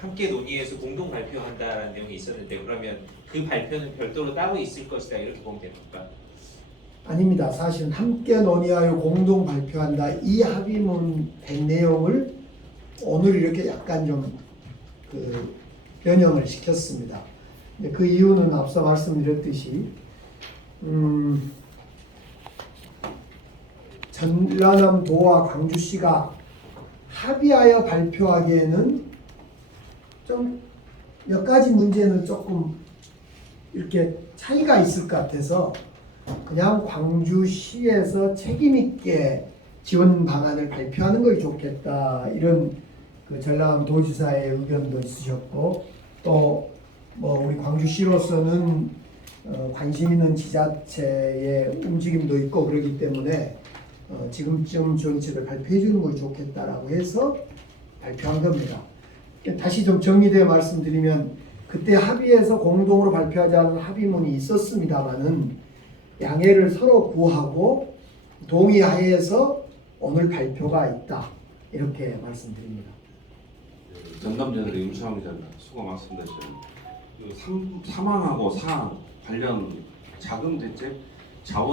함께 논의해서 공동 발표한다라는 내용이 있었는데 그러면 그 발표는 별도로 따로 있을 것이다 이렇게 보면 됩니까? 아닙니다. 사실은 함께 논의하여 공동 발표한다. 이 합의문 된 내용을 오늘 이렇게 약간 좀그 변형을 시켰습니다. 그 이유는 앞서 말씀드렸듯이 음, 전라남도와 광주시가 합의하여 발표하기에는 좀 몇 가지 문제는 조금 이렇게 차이가 있을 것 같아서 그냥 광주시에서 책임 있게 지원 방안을 발표하는 것이 좋겠다 이런 그 전남 도지사의 의견도 있으셨고 또 뭐 우리 광주시로서는 어 관심 있는 지자체의 움직임도 있고 그러기 때문에 어 지금쯤 정책을 발표해 주는 것이 좋겠다라고 해서 발표한 겁니다. 다시 좀 정리되어 말씀드리면 그때 합의해서 공동으로 발표하자는 합의문이 있었습니다만은 양해를 서로 구하고 동의하에서 오늘 발표가 있다 이렇게 말씀드립니다. 전담자들의 임상자가 수고 많습니다. 지금 그 삼- 사망하고 사 관련 자금 대책 자원